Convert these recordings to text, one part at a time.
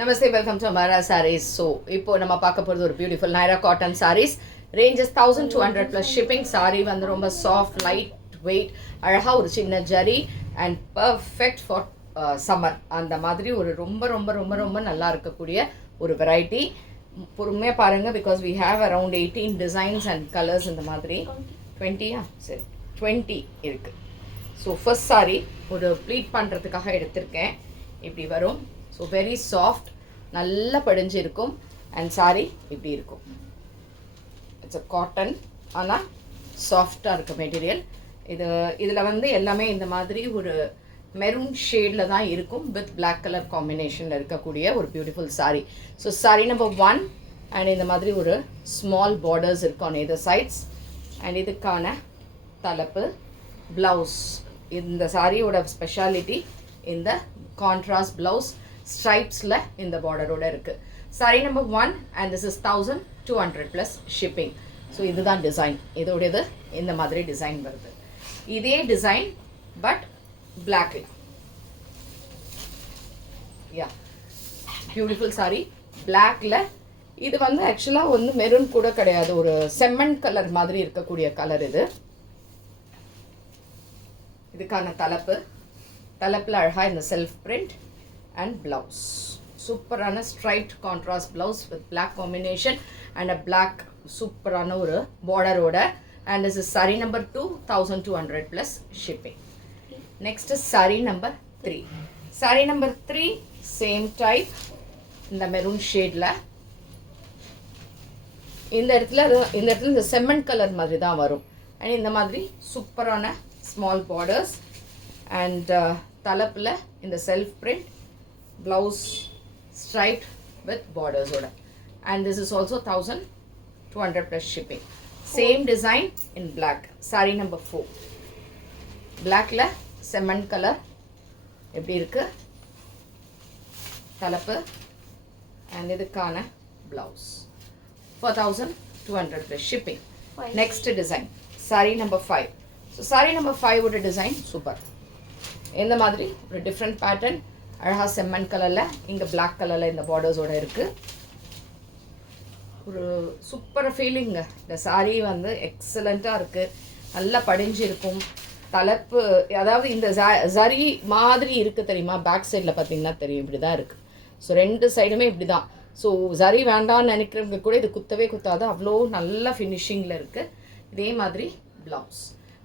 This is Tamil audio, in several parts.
Namaste, welcome to Amara Sarees. So, இப்போ நம்ம பார்க்க போகிறது ஒரு beautiful Naira cotton sarees. Ranges 1200 plus shipping. Sari வந்து ரொம்ப சாஃப்ட் லைட் வெயிட், அழகாக ஒரு சின்ன zari and perfect for summer. அந்த மாதிரி ஒரு ரொம்ப ரொம்ப ரொம்ப ரொம்ப நல்லா இருக்கக்கூடிய ஒரு வெரைட்டி. பொறுமையாக பாருங்கள், because we have around 18 designs and colours. இந்த மாதிரி 20 சரி 20 இருக்குது. ஸோ ஃபர்ஸ்ட் சாரீ ஒரு ப்ளீட் பண்ணுறதுக்காக எடுத்திருக்கேன். இப்படி வரும். ஸோ வெரி சாஃப்ட், நல்லா படிஞ்சு இருக்கும். அண்ட் சாரீ இப்படி இருக்கும். இட்ஸ் அ காட்டன், ஆனால் சாஃப்டாக இருக்க மெட்டீரியல். இதில் வந்து எல்லாமே இந்த மாதிரி ஒரு மெரூன் ஷேடில் தான் இருக்கும், வித் பிளாக் கலர் காம்பினேஷனில் இருக்கக்கூடிய ஒரு beautiful sari. So sari number 1. And இந்த மாதிரி ஒரு ஸ்மால் பார்டர்ஸ் இருக்கும் ஆன் எதர் சைட்ஸ். அண்ட் இதுக்கான தலைப்பு, ப்ளவுஸ். இந்த சாரியோட ஸ்பெஷாலிட்டி இந்த கான்ட்ராஸ்ட் ப்ளவுஸ் ஸ்ட்ரைப்ஸில் இந்த பார்டரோட இருக்குது. Sorry number 1 and this is 1200 plus shipping. So இதுதான் டிசைன். இதோடது இந்த மாதிரி டிசைன் வருது. இதே டிசைன் பட் பிளாக்ல. யா, பியூட்டிஃபுல் சாரி பிளாக்ல. இது வந்து ஆக்சுவலாக வந்து மெரூன் கூட கிடையாது, ஒரு செம்மண் கலர் மாதிரி இருக்கக்கூடிய கலர் இது. இதுக்கான தலைப்பில் அழகாக இந்த செல்ஃப் பிரிண்ட் அண்ட் ப்ளவுஸ். சூப்பரான striped contrast blouse with black combination and uh black சூப்பரான ஒரு பார்டரோட. And this is sari number 2, 1200 plus shipping. Next sari number 3. Sari number 3 same type, இந்த மெரூன் ஷேடில். இந்த இடத்துல இந்த செம்மண் கலர் மாதிரி தான் வரும். அண்ட் இந்த மாதிரி சூப்பரான ஸ்மால் பார்டர்ஸ் அண்ட் தலைப்பில் இந்த self print, blouse striped with பார்டர்ஸோட. And this is also 1200 plus shipping. Same design in black. Sari number 4. பிளாக்ல செம்மண் கலர் எப்படி இருக்கு தலைப்பு அண்ட் இதுக்கான blouse for 1200 plus shipping. Next design sari number 5. So sari number 5 ஓட டிசைன் சூப்பர். இந்த மாதிரி ஒரு டிஃப்ரெண்ட் பேட்டர்ன், அழகாக செம்மண் கலரில், இங்கே பிளாக் கலரில் இந்த பார்டர்ஸோடு இருக்குது. ஒரு சூப்பர் ஃபீலிங்க. இந்த சாரீ வந்து எக்ஸலண்ட்டாக இருக்குது, நல்லா படிஞ்சு இருக்கும். தலைப்பு அதாவது இந்த ஜரி மாதிரி இருக்குது தெரியுமா, பேக் சைடில் பார்த்தீங்கன்னா தெரியும், இப்படி தான் இருக்குது. ஸோ 2 சைடுமே இப்படி தான். ஸோ ஜரி வேண்டாம்னு நினைக்கிறவங்க கூட இது குத்தவே குத்தாது, அவ்வளோ நல்ல ஃபினிஷிங்கில் இருக்குது. இதே மாதிரி ப்ளவுஸ்.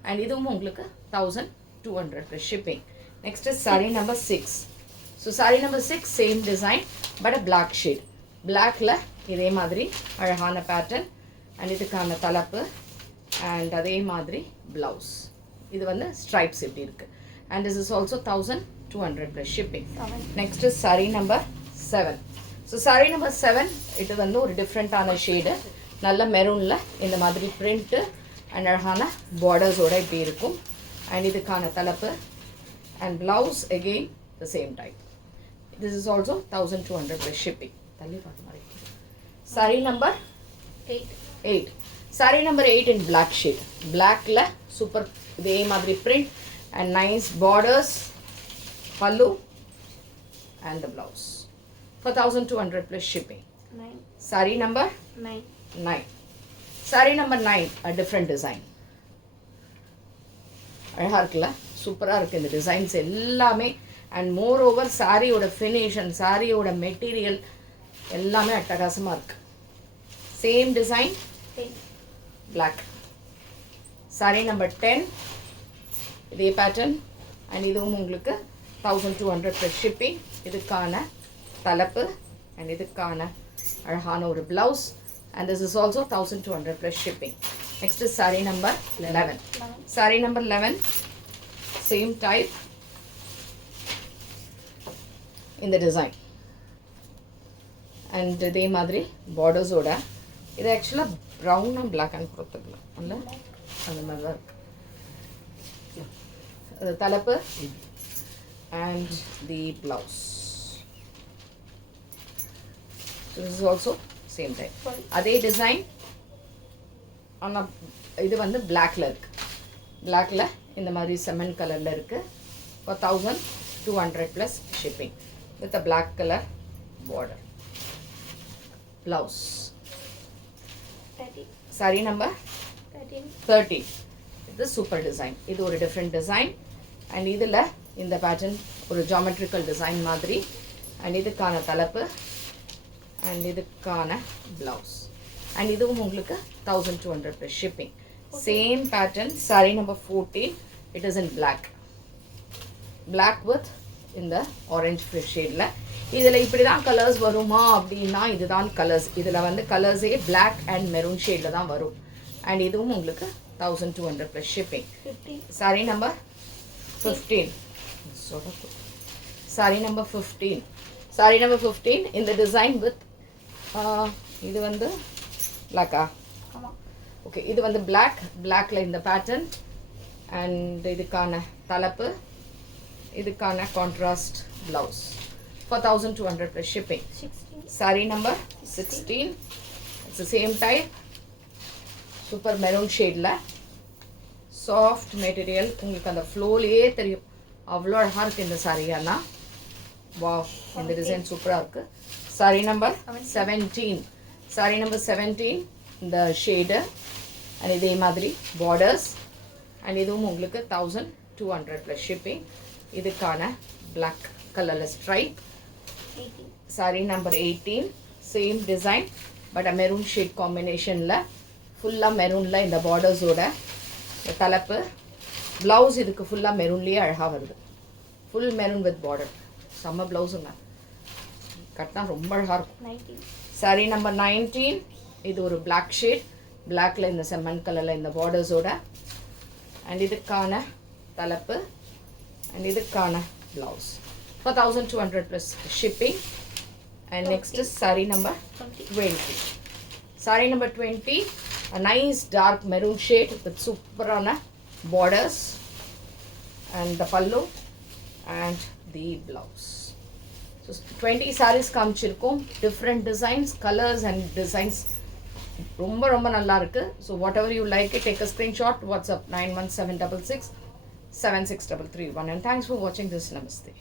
அண்ட் இதுவும் உங்களுக்கு 1200 plus shipping. Next is sari number 6. So sari number 6 same design but a black shade. பிளாக்ல இதே மாதிரி அழகான பேட்டர்ன் அண்ட் இதுக்கான தலைப்பு அண்ட் அதே மாதிரி ப்ளவுஸ். இது வந்து ஸ்ட்ரைப்ஸ் இப்படி இருக்குது. And this is also 1200 plus shipping. Next is sari number 7. So sari number 7 இது வந்து ஒரு டிஃப்ரெண்ட்டான ஷேடு, நல்ல மெரூனில் இந்த மாதிரி பிரிண்ட்டு அண்ட் அழகான பார்டர்ஸோடு இப்படி இருக்கும். அண்ட் இதுக்கான தலைப்பு and blouse again the same type. This is also 1200 plus shipping. தள்ளி பார்த்த மாதிரி. சாரீ நம்பர் 8. சாரீ நம்பர் 8 இன் பிளாக் ஷேட். பிளாக்ல சூப்பர் இதே மாதிரி பிரிண்ட் அண்ட் நைஸ் பார்டர்ஸ், பல்லு and the blouse for 1200 plus shipping. Saree number 9. Saree number 9, a different design. அழகாக இருக்குல்ல, சூப்பராக இருக்குது இந்த டிசைன்ஸ் எல்லாமே. அண்ட் மோர் ஓவர் சாரியோட ஃபினிஷ் அண்ட் சாரியோட மெட்டீரியல் எல்லாமே அட்டகாசமாக இருக்குது. Same design black. Sari number 10 இதே பேட்டர்ன் அண்ட் இதுவும் உங்களுக்கு 1200 ப்ளஸ் ஷிப்பிங். இதுக்கான தலைப்பு அண்ட் இதுக்கான அழகான ஒரு blouse and this is also 1200 plus shipping. Next is sari number 11. Sari number 11 same type இந்த டிசைன் அண்ட் இதே மாதிரி பார்டர்ஸோட. இது ஆக்சுவலாக ப்ரௌன் அண்ட் பிளாக் அண்ட் கொடுத்துக்கலாம் இல்லை, அந்த மாதிரி தான் இருக்குது. தலைப்பு and the blouse. This is also same type. அதே டிசைன் ஆனால் இது வந்து பிளாக்ல இருக்கு. பிளாக்ல இந்த மாதிரி செம்மன் கலரில் இருக்குது. 1200 plus shipping with a black colour border. Blouse. 13. Saree number 13. 13. This super design. இது ஒரு different design. And இதில் இந்த pattern ஒரு geometrical design மாதிரி. And இதுக்கான தலைப்பு. And இதுக்கான blouse. And இதுவும் உங்களுக்கு 1200 plus shipping. Same pattern. Saree number 14. It is in black. Black with இந்த orange shade. இதில் இப்படி தான் கலர்ஸ் வருமா அப்படின்னா இதுதான் கலர்ஸ். இதில் வந்து கலர்ஸே பிளாக் அண்ட் மெரூன் ஷேடில் தான் வரும். அண்ட் இதுவும் உங்களுக்கு 1200 plus shipping. Sorry number 15. Sorry number 15. Sorry number 15 இந்த டிசைன் வித் இது வந்து பிளாக்கா? ஓகே, இது வந்து பிளாக். பிளாக்ல இந்த பேட்டர்ன் அண்ட் இதுக்கான தலைப்பு, இதுக்கான contrast blouse. For 1200 plus shipping. 16. Saree number 16. It's the same type. Super maroon shade la. Soft material. உங்களுக்கு அந்த ஃப்ளோலியே தெரியும் அவ்வளோ அழகாக இருக்குது இந்த saree அண்ணா. வாவ், இந்த டிசைன் சூப்பராக இருக்குது. saree number 17. saree number 17 இந்த ஷேடு அண்ட் இதே மாதிரி பார்டர்ஸ் அண்ட் இதுவும் உங்களுக்கு 1200 plus shipping. இதுக்கான black colorless stripe. 18. Saree number 18. Same design but a maroon shade combination la. Full maroon la இந்த borders ஓட தலைப்பு. Blouse இதுக்கு full maroon லியே அழகா வருது. Full maroon with border. செம்ம பிளவுஸுங்க. கட்டினா ரொம்ப அழகா இருக்கும். 19. Saree number 19. இது ஒரு black shade. blackல இந்த செம்மன் கலர்ல இந்த borders ஓட and இதுக்கான தலைப்பு and இதுக்கான blouse. For 1200 plus shipping. And next is saree number 20. Saree number 20, a nice dark maroon shade with super borders and the pallu and the blouse. So 20 sarees காமிச்சிருக்கோம். Different designs, colors and designs. ரொம்ப ரொம்ப நல்லா இருக்கு. So whatever you like it, take a screenshot, WhatsApp 917666 76331. And thanks for watching this. Namaste.